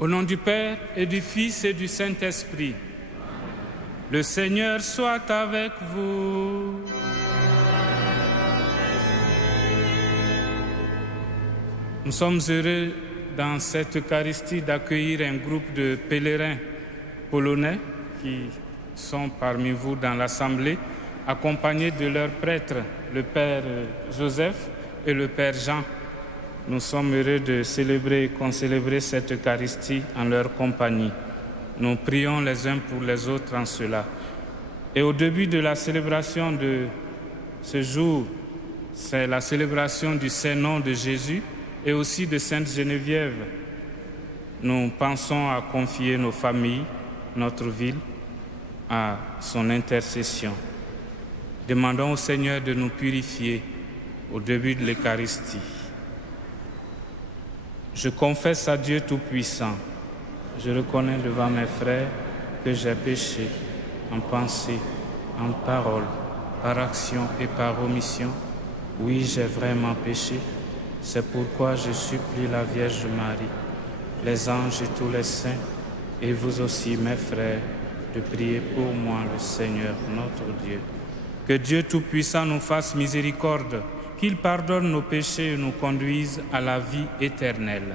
Au nom du Père et du Fils et du Saint-Esprit, le Seigneur soit avec vous. Nous sommes heureux dans cette Eucharistie d'accueillir un groupe de pèlerins polonais qui sont parmi vous dans l'Assemblée, accompagnés de leurs prêtres, le Père Joseph et le Père Jean. Nous sommes heureux de célébrer et concélébrer cette Eucharistie en leur compagnie. Nous prions les uns pour les autres en cela. Et au début de la célébration de ce jour, c'est la célébration du Saint-Nom de Jésus et aussi de Sainte Geneviève. Nous pensons à confier nos familles, notre ville, à son intercession. Demandons au Seigneur de nous purifier au début de l'Eucharistie. Je confesse à Dieu Tout-Puissant, je reconnais devant mes frères que j'ai péché en pensée, en parole, par action et par omission. Oui, j'ai vraiment péché. C'est pourquoi je supplie la Vierge Marie, les anges et tous les saints, et vous aussi, mes frères, de prier pour moi, le Seigneur, notre Dieu. Que Dieu Tout-Puissant nous fasse miséricorde, qu'il pardonne nos péchés et nous conduise à la vie éternelle.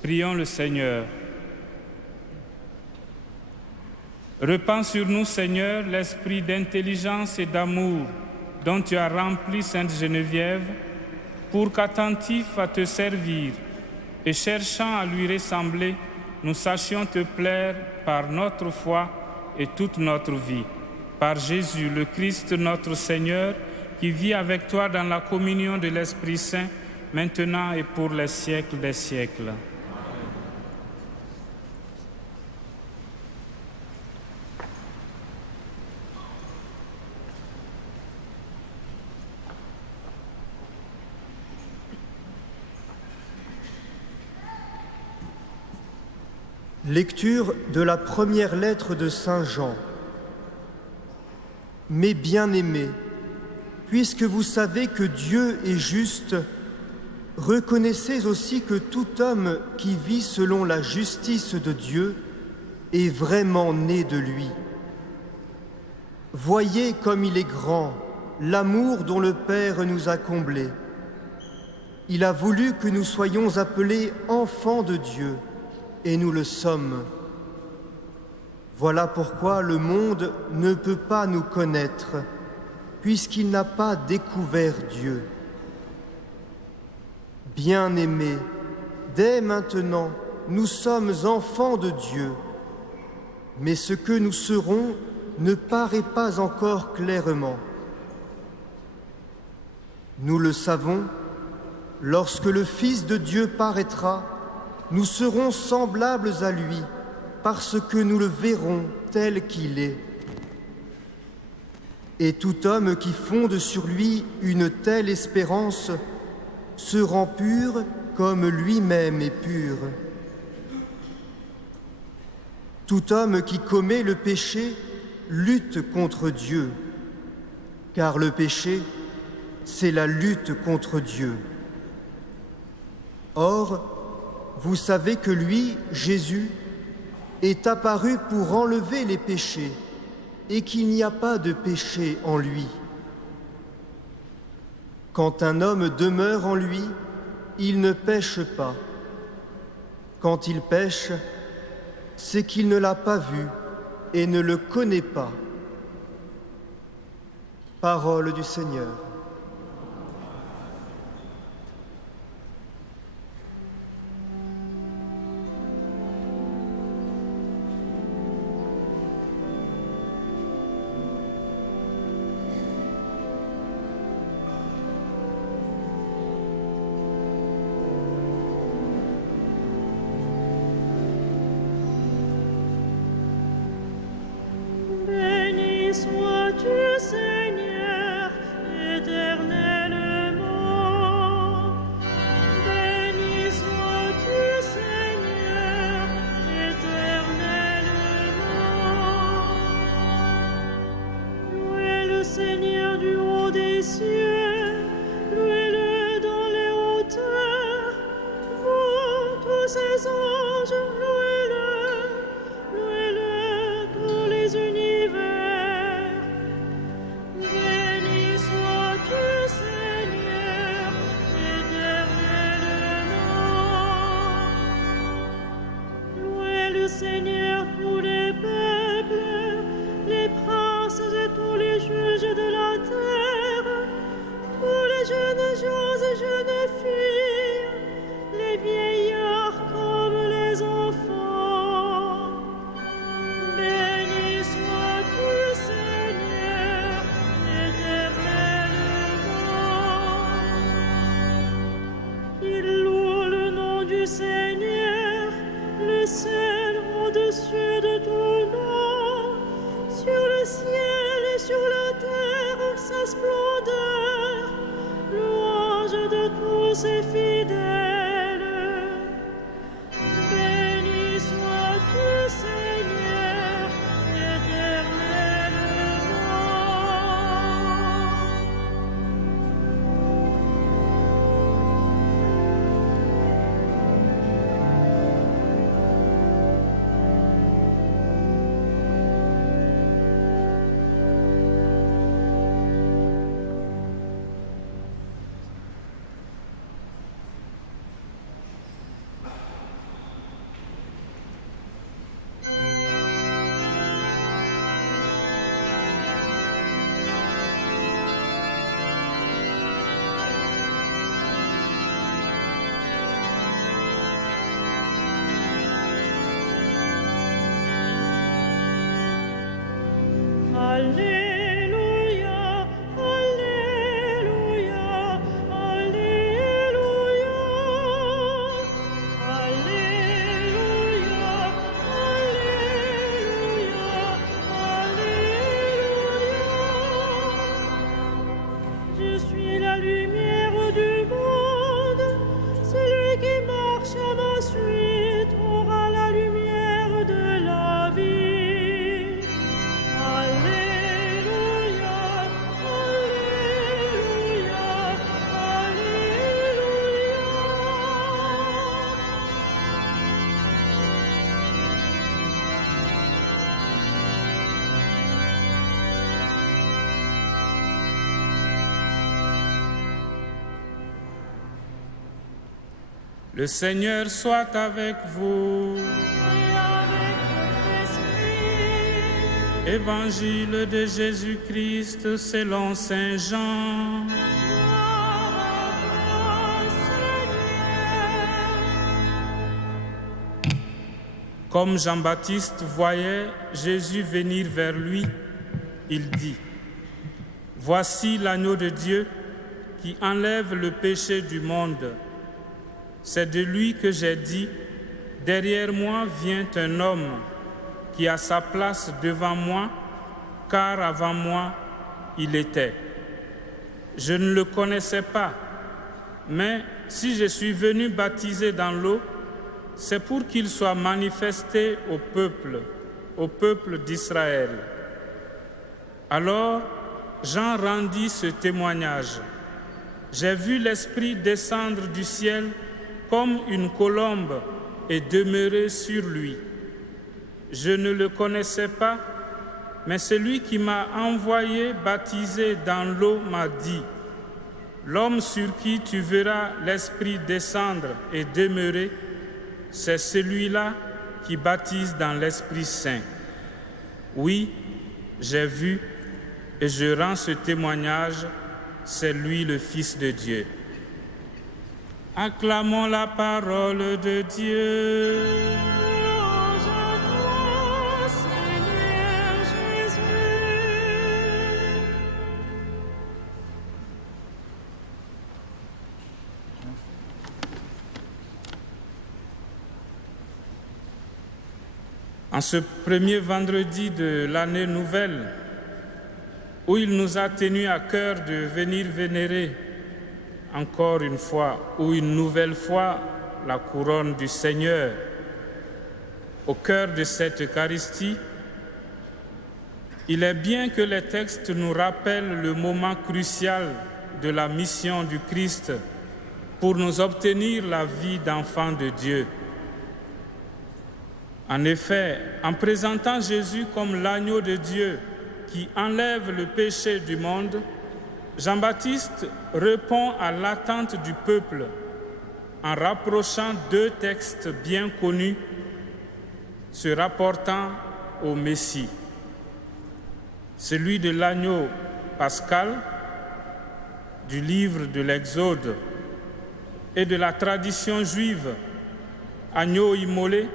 Prions le Seigneur. Répands sur nous, Seigneur, l'esprit d'intelligence et d'amour dont tu as rempli Sainte Geneviève, pour qu'attentifs à te servir et cherchant à lui ressembler, nous sachions te plaire par notre foi et toute notre vie. Par Jésus, le Christ, notre Seigneur, qui vit avec toi dans la communion de l'Esprit Saint, maintenant et pour les siècles des siècles. Lecture de la première lettre de Saint Jean. Mes bien-aimés, puisque vous savez que Dieu est juste, reconnaissez aussi que tout homme qui vit selon la justice de Dieu est vraiment né de lui. Voyez comme il est grand, l'amour dont le Père nous a comblés. Il a voulu que nous soyons appelés enfants de Dieu, et nous le sommes. Voilà pourquoi le monde ne peut pas nous connaître, puisqu'il n'a pas découvert Dieu. Bien-aimés, dès maintenant, nous sommes enfants de Dieu, mais ce que nous serons ne paraît pas encore clairement. Nous le savons, lorsque le Fils de Dieu paraîtra, nous serons semblables à lui, parce que nous le verrons tel qu'il est. Et tout homme qui fonde sur lui une telle espérance se rend pur comme lui-même est pur. Tout homme qui commet le péché lutte contre Dieu, car le péché, c'est la lutte contre Dieu. Or, vous savez que lui, Jésus, est apparu pour enlever les péchés et qu'il n'y a pas de péché en lui. Quand un homme demeure en lui, il ne pêche pas. Quand il pêche, c'est qu'il ne l'a pas vu et ne le connaît pas. Parole du Seigneur. douce et fidèle. Béni sois-tu, Seigneur, éternellement. Alléluia, Alléluia, Alléluia, Alléluia, Alléluia. Je suis la lumière du monde, celui qui marche à ma suite aura la lumière de la vie. Alléluia, Alléluia, Alléluia. Le Seigneur soit avec vous. Et avec votre esprit, Évangile de Jésus-Christ selon Saint Jean. gloire à toi, Seigneur. Comme Jean-Baptiste voyait Jésus venir vers lui, il dit : Voici l'agneau de Dieu qui enlève le péché du monde. C'est de lui que j'ai dit : Derrière moi vient un homme qui a sa place devant moi, car avant moi il était. Je ne le connaissais pas, mais si je suis venu baptiser dans l'eau, c'est pour qu'il soit manifesté au peuple d'Israël. Alors Jean rendit ce témoignage. J'ai vu l'Esprit descendre du ciel comme une colombe et demeurer sur lui. Je ne le connaissais pas, mais celui qui m'a envoyé baptiser dans l'eau m'a dit : L'homme sur qui tu verras l'Esprit descendre et demeurer, c'est celui-là qui baptise dans l'Esprit Saint. Oui, j'ai vu et je rends ce témoignage, c'est lui le Fils de Dieu. Acclamons la parole de Dieu. Louange à toi, Seigneur Jésus. En ce premier vendredi de l'année nouvelle, où il nous a tenu à cœur de venir vénérer encore une fois ou une nouvelle fois la couronne du Seigneur, au cœur de cette Eucharistie, il est bien que les textes nous rappellent le moment crucial de la mission du Christ pour nous obtenir la vie d'enfant de Dieu. En effet, en présentant Jésus comme l'agneau de Dieu qui enlève le péché du monde, Jean-Baptiste répond à l'attente du peuple en rapprochant deux textes bien connus se rapportant au Messie. Celui de l'agneau pascal du livre de l'Exode et de la tradition juive, agneau immolé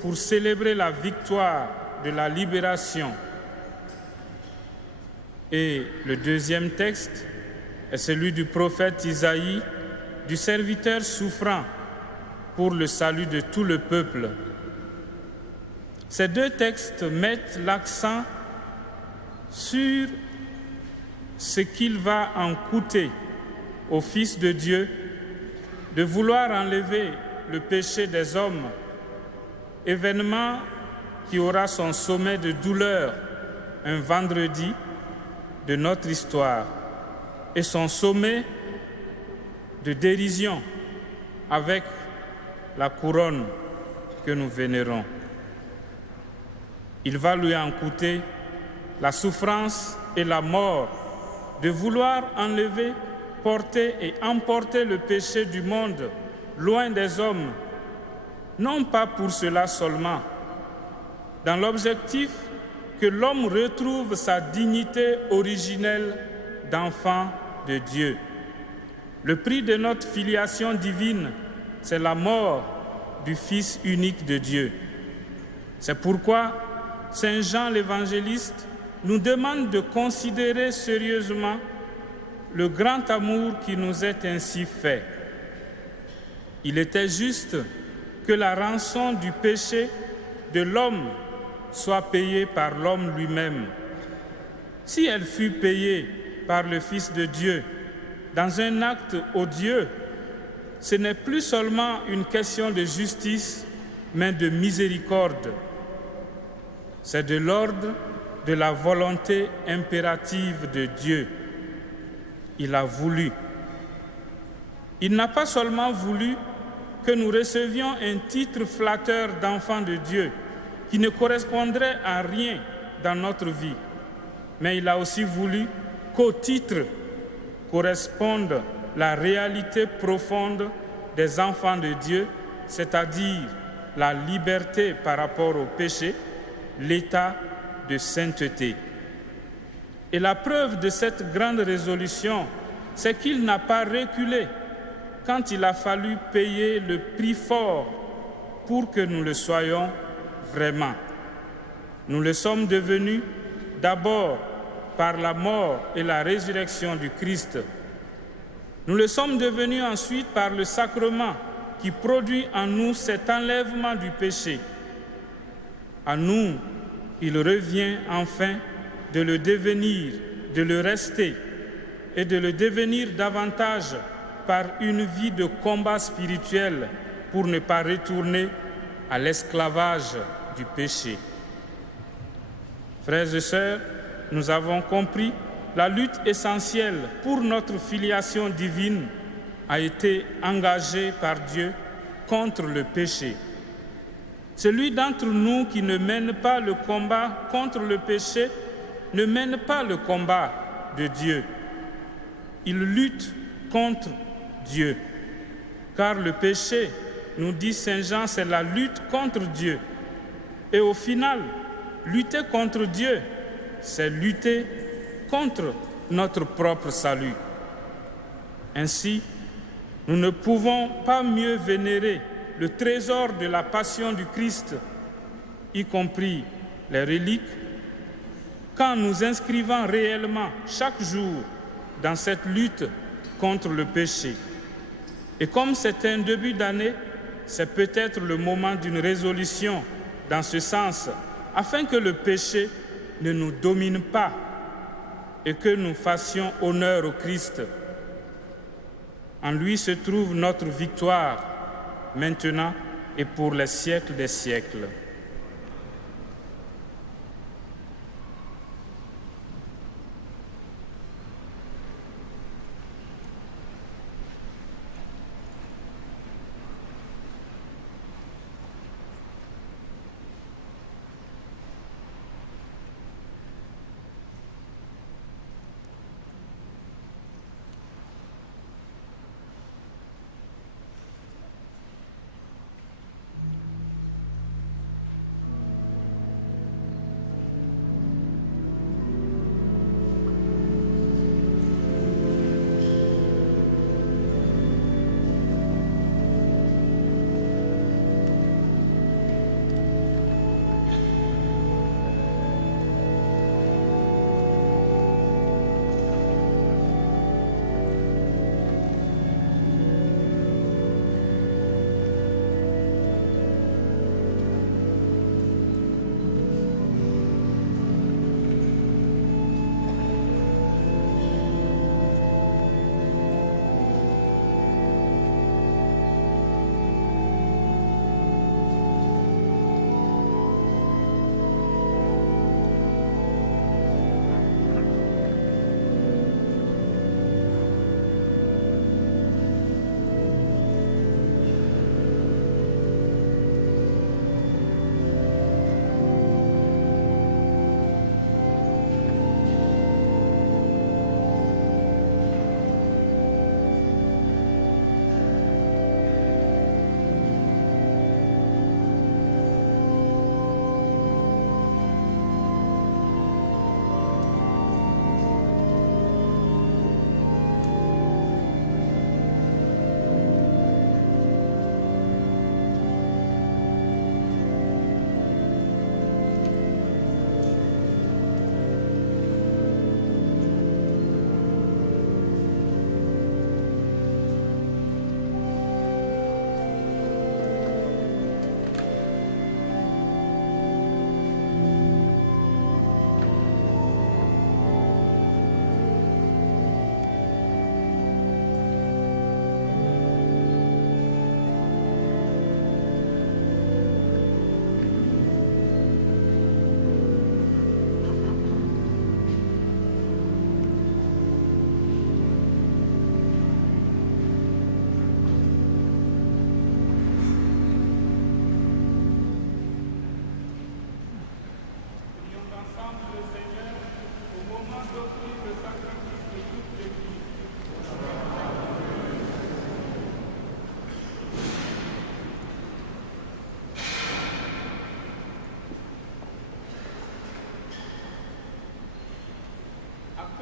pour célébrer la victoire de la libération. Et le deuxième texte est celui du prophète Isaïe, du serviteur souffrant pour le salut de tout le peuple. Ces deux textes mettent l'accent sur ce qu'il va en coûter au Fils de Dieu de vouloir enlever le péché des hommes, événement qui aura son sommet de douleur un vendredi de notre histoire et son sommet de dérision avec la couronne que nous vénérons. Il va lui en coûter la souffrance et la mort de vouloir enlever, porter et emporter le péché du monde loin des hommes, non pas pour cela seulement, dans l'objectif que l'homme retrouve sa dignité originelle d'enfant de Dieu. Le prix de notre filiation divine, c'est la mort du Fils unique de Dieu. C'est pourquoi Saint Jean l'évangéliste nous demande de considérer sérieusement le grand amour qui nous est ainsi fait. Il était juste que la rançon du péché de l'homme soit payée par l'homme lui-même. Si elle fut payée par le Fils de Dieu dans un acte odieux, ce n'est plus seulement une question de justice, mais de miséricorde. C'est de l'ordre de la volonté impérative de Dieu. Il a voulu. Il n'a pas seulement voulu que nous recevions un titre flatteur d'enfant de Dieu qui ne correspondrait à rien dans notre vie, mais il a aussi voulu qu'au titre corresponde la réalité profonde des enfants de Dieu, c'est-à-dire la liberté par rapport au péché, l'état de sainteté. Et la preuve de cette grande résolution, c'est qu'il n'a pas reculé quand il a fallu payer le prix fort pour que nous le soyons vraiment. Nous le sommes devenus d'abord par la mort et la résurrection du Christ. Nous le sommes devenus ensuite par le sacrement qui produit en nous cet enlèvement du péché. À nous, il revient enfin de le devenir, de le rester et de le devenir davantage par une vie de combat spirituel pour ne pas retourner à l'esclavage du péché. Frères et sœurs, nous avons compris, la lutte essentielle pour notre filiation divine a été engagée par Dieu contre le péché. Celui d'entre nous qui ne mène pas le combat contre le péché ne mène pas le combat de Dieu. Il lutte contre Dieu. Car le péché, nous dit Saint Jean, c'est la lutte contre Dieu. Et au final, lutter contre Dieu, c'est lutter contre notre propre salut. Ainsi, nous ne pouvons pas mieux vénérer le trésor de la passion du Christ, y compris les reliques, qu'en nous inscrivant réellement chaque jour dans cette lutte contre le péché. Et comme c'est un début d'année, c'est peut-être le moment d'une résolution dans ce sens, afin que le péché ne nous domine pas et que nous fassions honneur au Christ. En lui se trouve notre victoire, maintenant et pour les siècles des siècles.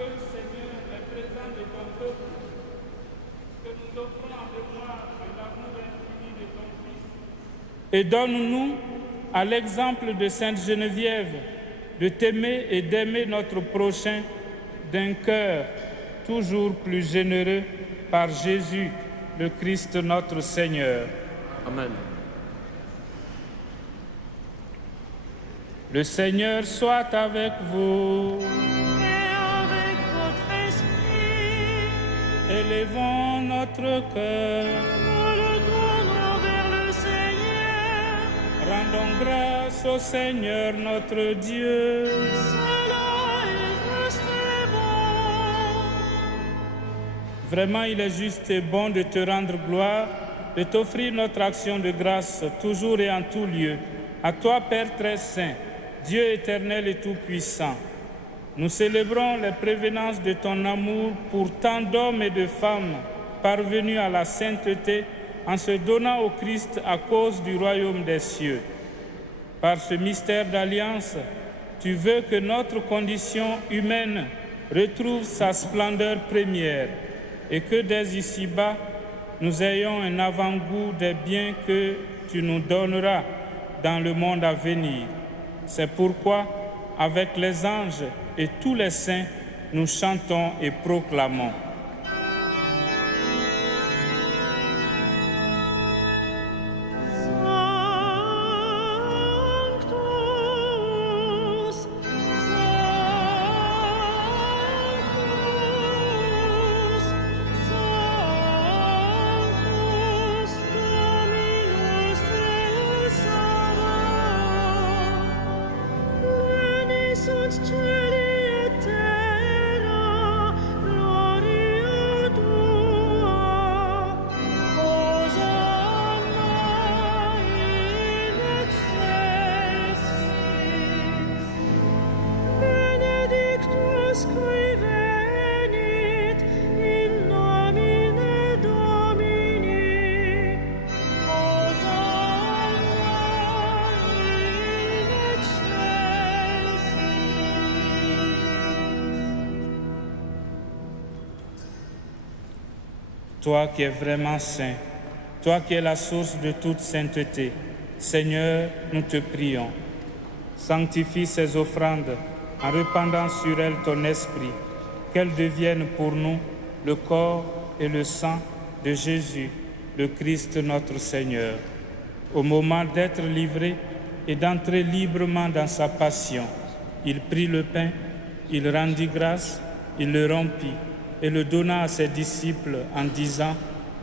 Accueille, Seigneur, les présents de ton peuple, que nous offrons en mémoire de l'amour infini de ton Fils. Et donne-nous, à l'exemple de Sainte Geneviève, de t'aimer et d'aimer notre prochain d'un cœur toujours plus généreux par Jésus, le Christ notre Seigneur. Amen. Le Seigneur soit avec vous. Et avec votre esprit, Élevons notre cœur. nous le tournons vers le Seigneur. Rendons grâce au Seigneur notre Dieu. Cela est juste et bon. Vraiment, il est juste et bon de te rendre gloire, de t'offrir notre action de grâce toujours et en tout lieu. À toi, Père très saint, Dieu éternel et tout-puissant, nous célébrons les prévenances de ton amour pour tant d'hommes et de femmes parvenus à la sainteté en se donnant au Christ à cause du royaume des cieux. Par ce mystère d'alliance, tu veux que notre condition humaine retrouve sa splendeur première et que dès ici-bas, nous ayons un avant-goût des biens que tu nous donneras dans le monde à venir. C'est pourquoi, avec les anges et tous les saints, nous chantons et proclamons. Sanctus, Sanctus, Sanctus, Dominus Deus Sabaoth. Pleni sunt celi et terra, gloria tua. Hosanna in excelsis. Benedictus qui venit in nomine Domini. Hosanna in excelsis. Toi qui es vraiment saint, toi qui es la source de toute sainteté, Seigneur, nous te prions. Sanctifie ces offrandes en répandant sur elles ton esprit, qu'elles deviennent pour nous le corps et le sang de Jésus, le Christ notre Seigneur. Au moment d'être livré et d'entrer librement dans sa passion, il prit le pain, il rendit grâce, il le rompit et le donna à ses disciples en disant :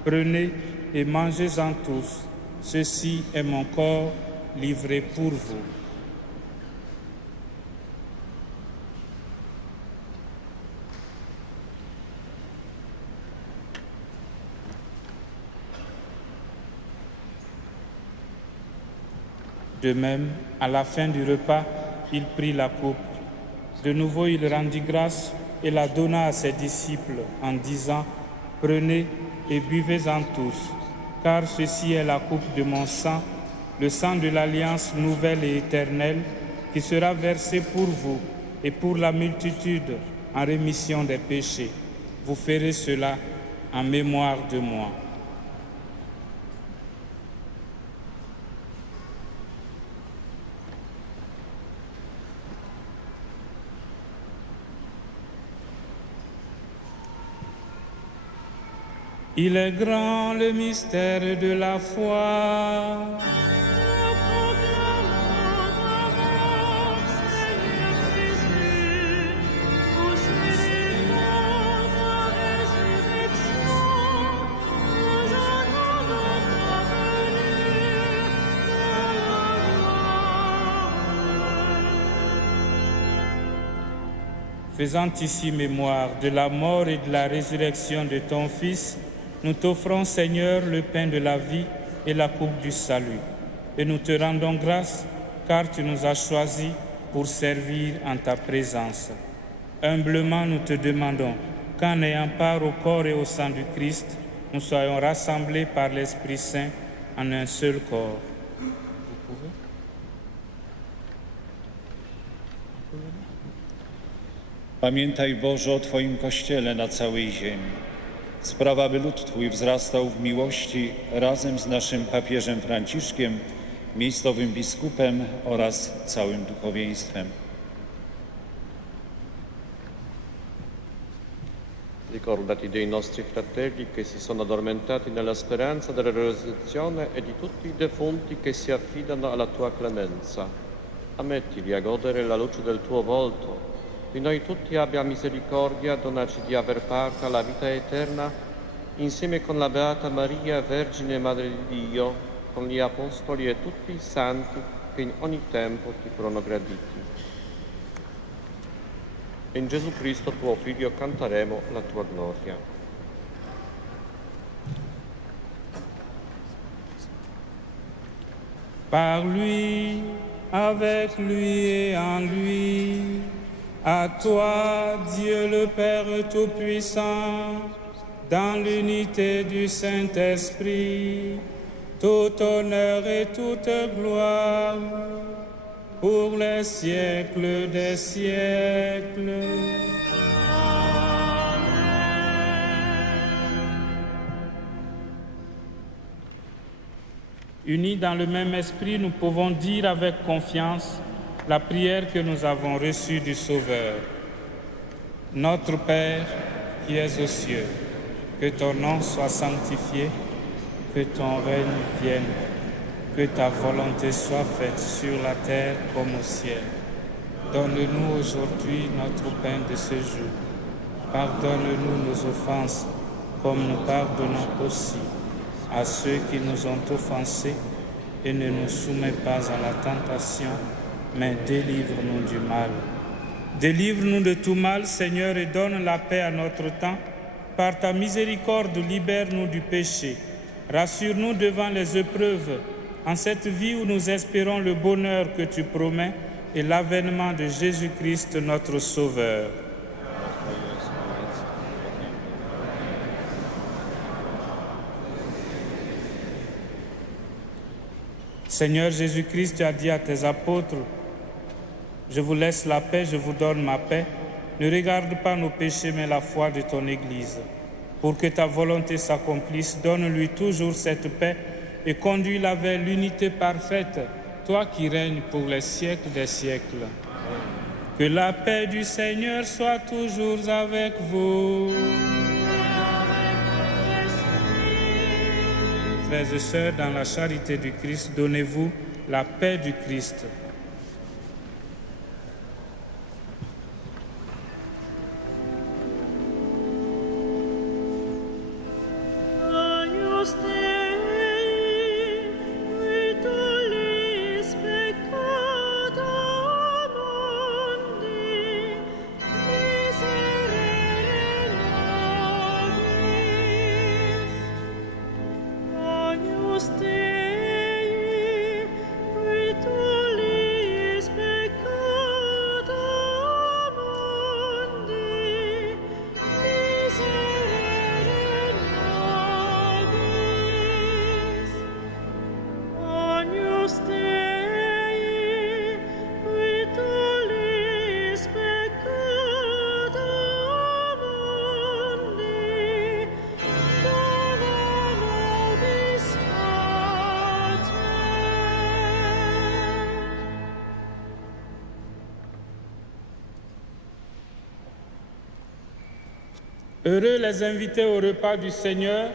Prenez et mangez-en tous, ceci est mon corps livré pour vous. De même, à la fin du repas, il prit la coupe. De nouveau, il rendit grâce et la donna à ses disciples en disant : Prenez et buvez-en tous, car ceci est la coupe de mon sang, le sang de l'alliance nouvelle et éternelle, qui sera versé pour vous et pour la multitude en rémission des péchés. Vous ferez cela en mémoire de moi. Il est grand le mystère de la foi. Nous proclamons ta mort, Seigneur Jésus. Nous célébrons ta résurrection. Nous attendons ta venue dans la gloire. Faisant ici mémoire de la mort et de la résurrection de ton Fils, nous t'offrons, Seigneur, le pain de la vie et la coupe du salut. Et nous te rendons grâce, car tu nous as choisis pour servir en ta présence. Humblement, nous te demandons qu'en ayant part au corps et au sang du Christ, nous soyons rassemblés par l'Esprit Saint en un seul corps. Vous pouvez? Pamiętaj, Boże, o Twoim Kościele na całej ziemi. Spraw, aby lud Twój wzrastał w miłości razem z naszym papieżem Franciszkiem, miejscowym biskupem oraz całym duchowieństwem. Ricordati dei nostri fratelli che si sono addormentati nella speranza della resurrezione e di tutti i defunti che si affidano alla tua clemenza. Ammettili a godere la luce del tuo volto. Di noi tutti abbia misericordia, donaci di aver parte alla vita eterna, insieme con la Beata Maria, Vergine Madre di Dio, con gli Apostoli e tutti i santi che in ogni tempo ti furono graditi. In Gesù Cristo, tuo Figlio, canteremo la tua gloria. Par lui, avec lui et en lui, à toi, Dieu le Père Tout-Puissant, dans l'unité du Saint-Esprit, tout honneur et toute gloire, pour les siècles des siècles. Unis dans le même esprit, nous pouvons dire avec confiance la prière que nous avons reçue du Sauveur. Notre Père qui es aux cieux, que ton nom soit sanctifié, que ton règne vienne, que ta volonté soit faite sur la terre comme au ciel. Donne-nous aujourd'hui notre pain de ce jour. Pardonne-nous nos offenses, comme nous pardonnons aussi à ceux qui nous ont offensés, et ne nous soumets pas à la tentation, mais délivre-nous du mal. Délivre-nous de tout mal, Seigneur, et donne la paix à notre temps. Par ta miséricorde, libère-nous du péché. Rassure-nous devant les épreuves, en cette vie où nous espérons le bonheur que tu promets et l'avènement de Jésus-Christ, notre Sauveur. Seigneur Jésus-Christ, tu as dit à tes apôtres, « Je vous laisse la paix, je vous donne ma paix. Ne regarde pas nos péchés, mais la foi de ton Église. Pour que ta volonté s'accomplisse, donne-lui toujours cette paix et conduis-la vers l'unité parfaite, toi qui règnes pour les siècles des siècles. Que la paix du Seigneur soit toujours avec vous. Frères et sœurs, dans la charité du Christ, donnez-vous la paix du Christ. Heureux les invités au repas du Seigneur.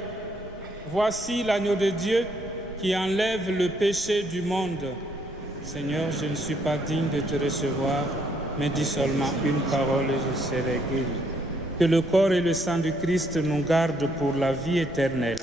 Voici l'agneau de Dieu qui enlève le péché du monde. Seigneur, je ne suis pas digne de te recevoir, mais dis seulement une parole et je serai guéri. Que le corps et le sang du Christ nous gardent pour la vie éternelle.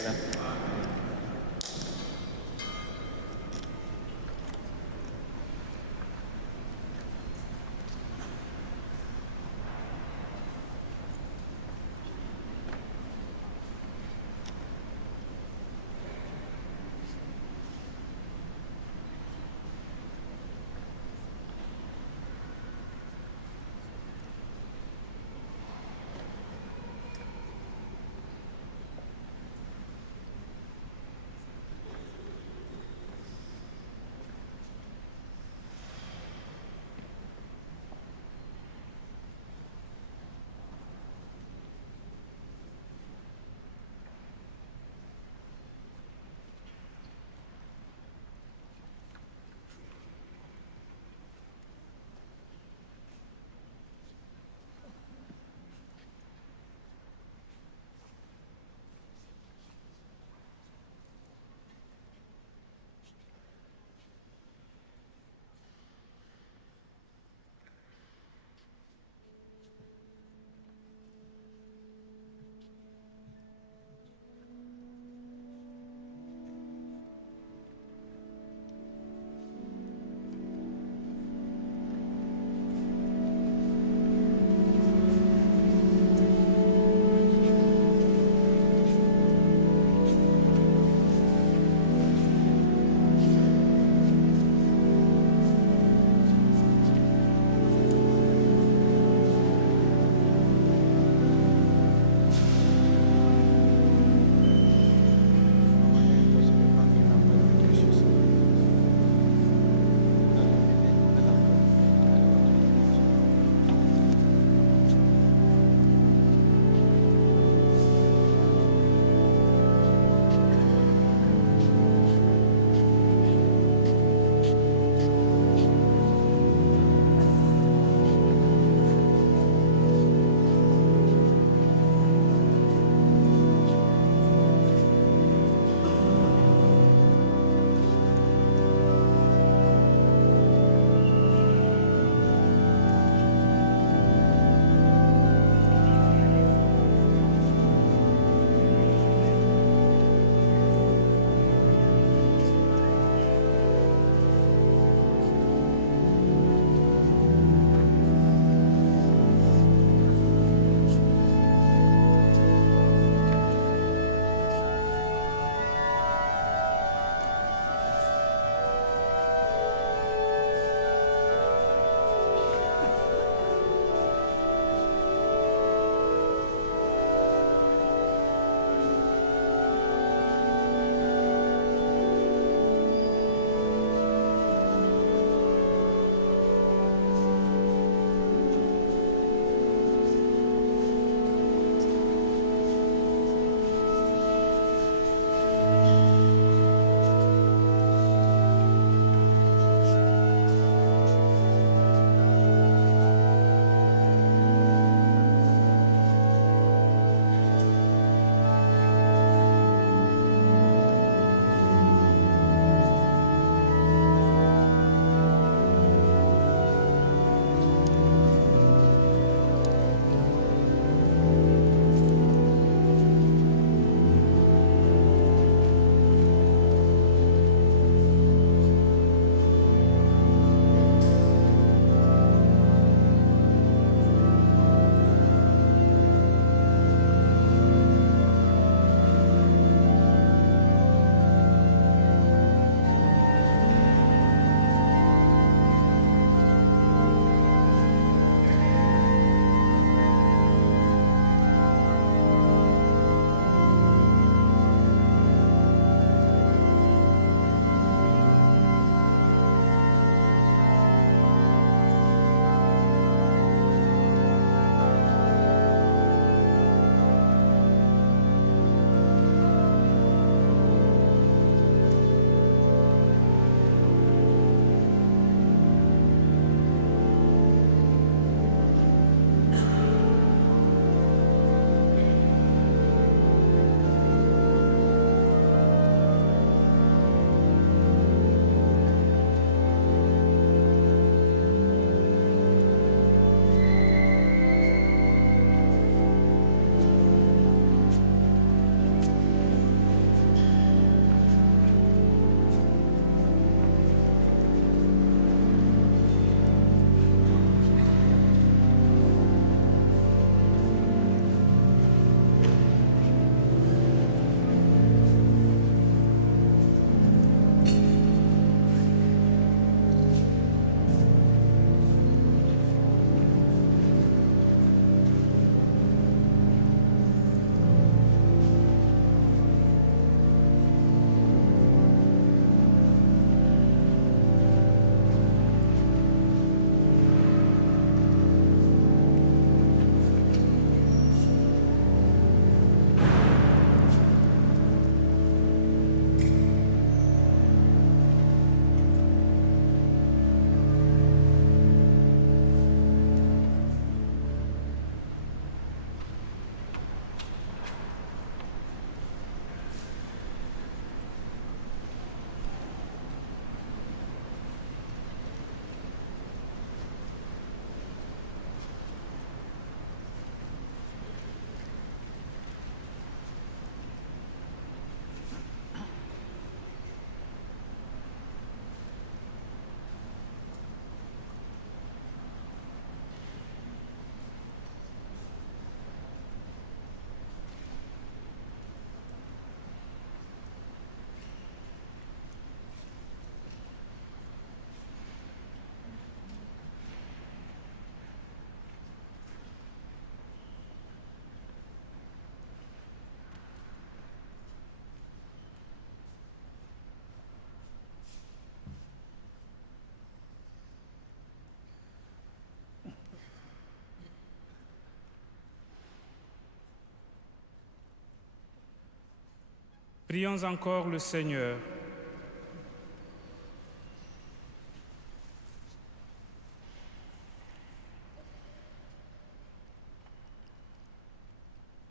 Prions encore le Seigneur.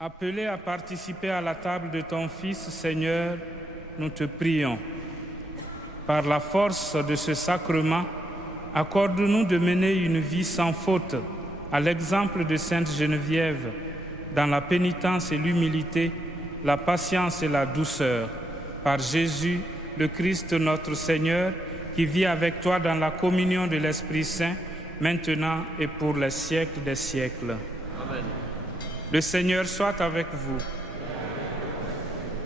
Appelés à participer à la table de ton Fils, Seigneur, nous te prions. Par la force de ce sacrement, accorde-nous de mener une vie sans faute, à l'exemple de Sainte Geneviève, dans la pénitence et l'humilité, la patience et la douceur. Par Jésus, le Christ notre Seigneur, qui vit avec toi dans la communion de l'Esprit Saint, maintenant et pour les siècles des siècles. Amen. Le Seigneur soit avec vous.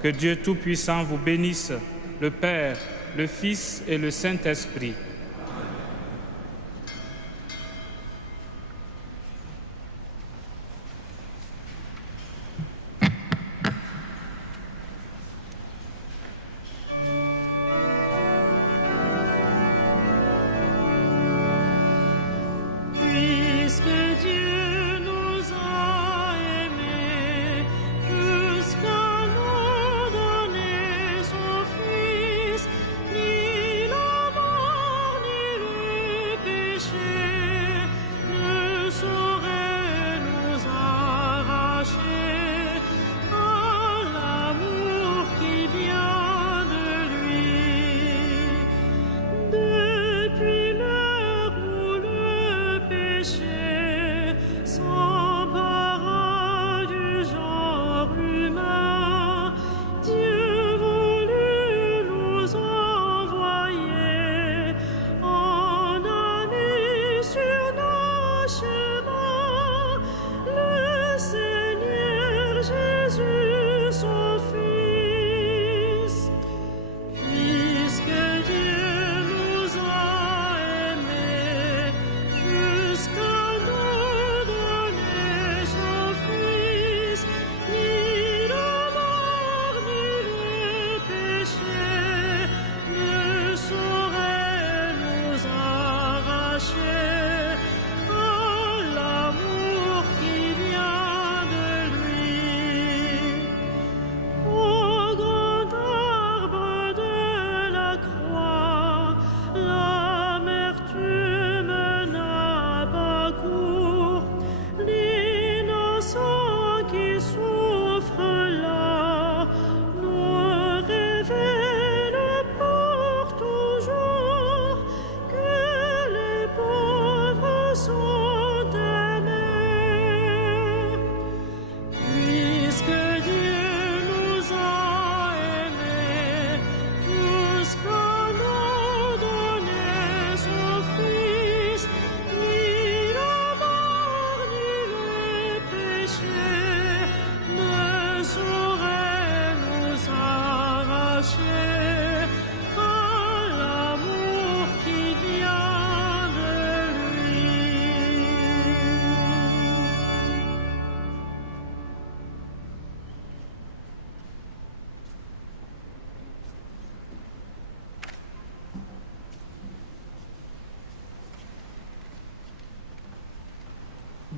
Que Dieu Tout-Puissant vous bénisse, le Père, le Fils et le Saint-Esprit.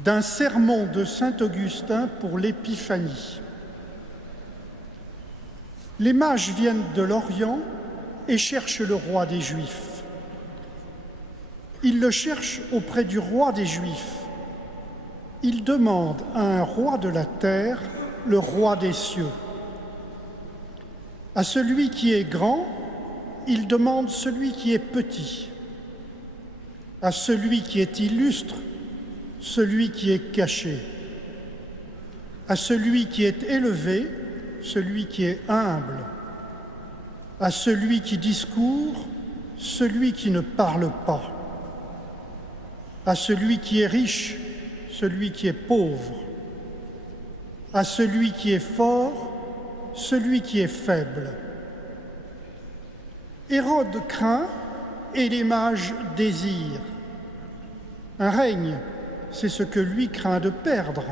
D'un sermon de saint Augustin pour l'Épiphanie. Les mages viennent de l'Orient et cherchent le roi des Juifs. Ils le cherchent auprès du roi des Juifs. Ils demandent à un roi de la terre, le roi des cieux. À celui qui est grand, ils demandent celui qui est petit. À celui qui est illustre, celui qui est caché. À celui qui est élevé, celui qui est humble. À celui qui discourt, celui qui ne parle pas. À celui qui est riche, celui qui est pauvre. À celui qui est fort, celui qui est faible. Hérode craint et les mages désirent. Un règne, c'est ce que lui craint de perdre.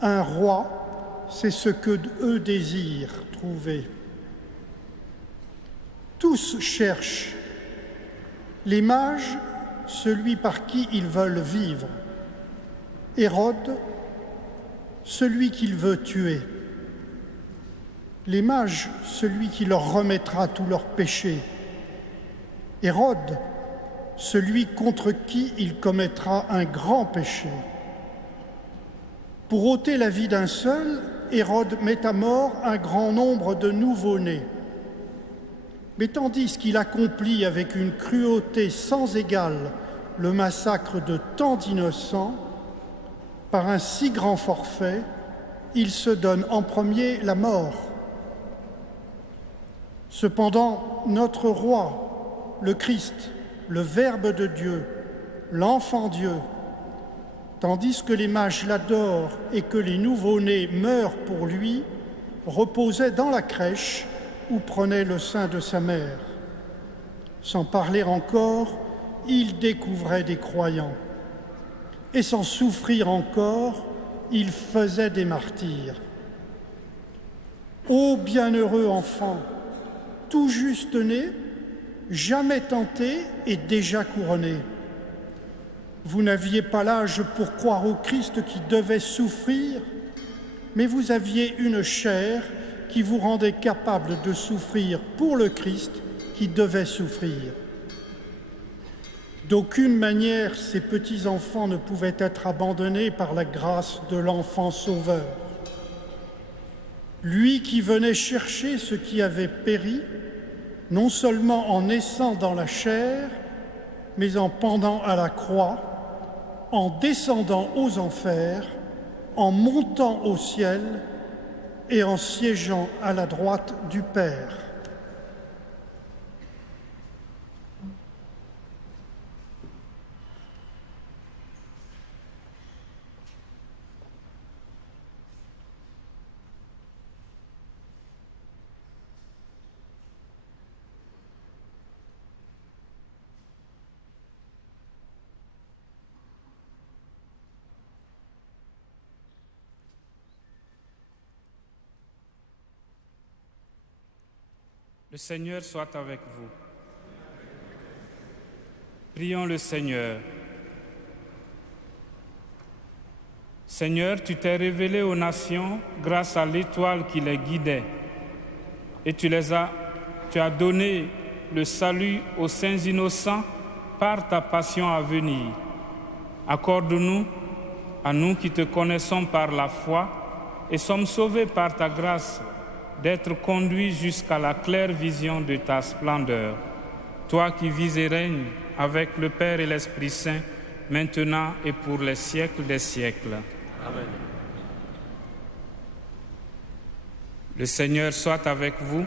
Un roi, c'est ce que eux désirent trouver. Tous cherchent. Les mages, celui par qui ils veulent vivre. Hérode, celui qu'il veut tuer. les mages, celui qui leur remettra tous leurs péchés. Hérode, celui contre qui il commettra un grand péché. Pour ôter la vie d'un seul, Hérode met à mort un grand nombre de nouveau-nés. Mais tandis qu'il accomplit avec une cruauté sans égale le massacre de tant d'innocents, par un si grand forfait, il se donne en premier la mort. Cependant, notre roi, le Christ, le Verbe de Dieu, l'Enfant Dieu, tandis que les mages l'adorent et que les nouveau-nés meurent pour lui, reposait dans la crèche où prenait le sein de sa mère. Sans parler encore, il découvrait des croyants. Et sans souffrir encore, il faisait des martyrs. Ô bienheureux enfant, tout juste né, jamais tenté et déjà couronné. Vous n'aviez pas l'âge pour croire au Christ qui devait souffrir, mais vous aviez une chair qui vous rendait capable de souffrir pour le Christ qui devait souffrir. D'aucune manière, ces petits-enfants ne pouvaient être abandonnés par la grâce de l'enfant sauveur. Lui qui venait chercher ce qui avait péri, non seulement en naissant dans la chair, mais en pendant à la croix, en descendant aux enfers, en montant au ciel et en siégeant à la droite du Père. Le Seigneur soit avec vous. Prions le Seigneur. Seigneur, tu t'es révélé aux nations grâce à l'étoile qui les guidait et tu as donné le salut aux saints innocents par ta passion à venir. Accorde-nous, à nous qui te connaissons par la foi et sommes sauvés par ta grâce, d'être conduits jusqu'à la claire vision de ta splendeur. Toi qui vis et règnes avec le Père et l'Esprit Saint, maintenant et pour les siècles des siècles. Amen. Le Seigneur soit avec vous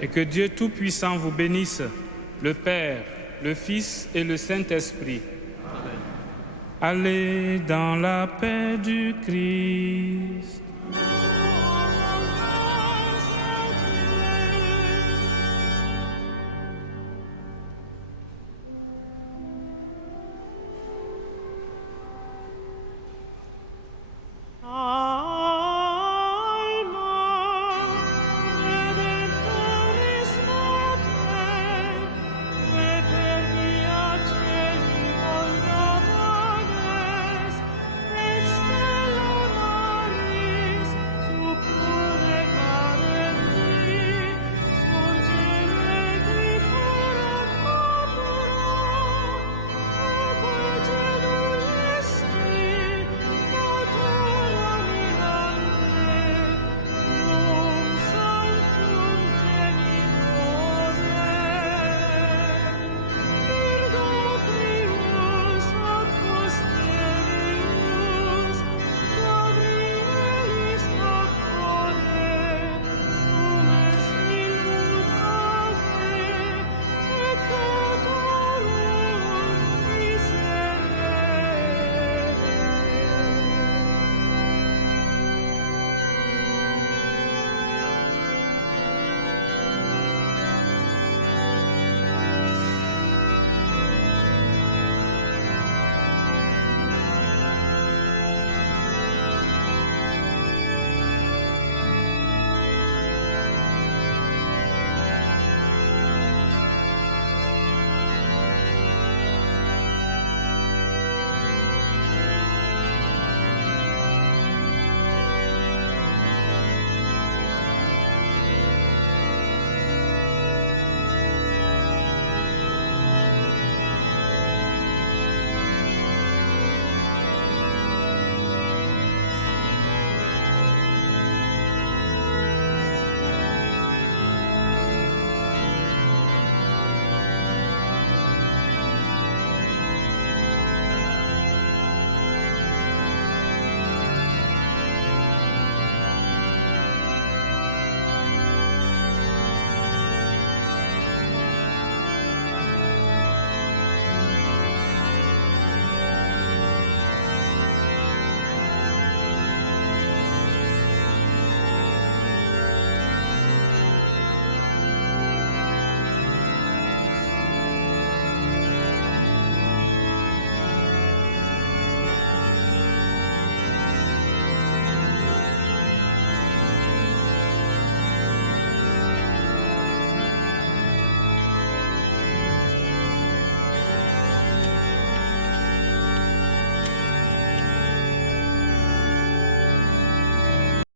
et que Dieu Tout-Puissant vous bénisse, le Père, le Fils et le Saint-Esprit. Amen. Allez dans la paix du Christ.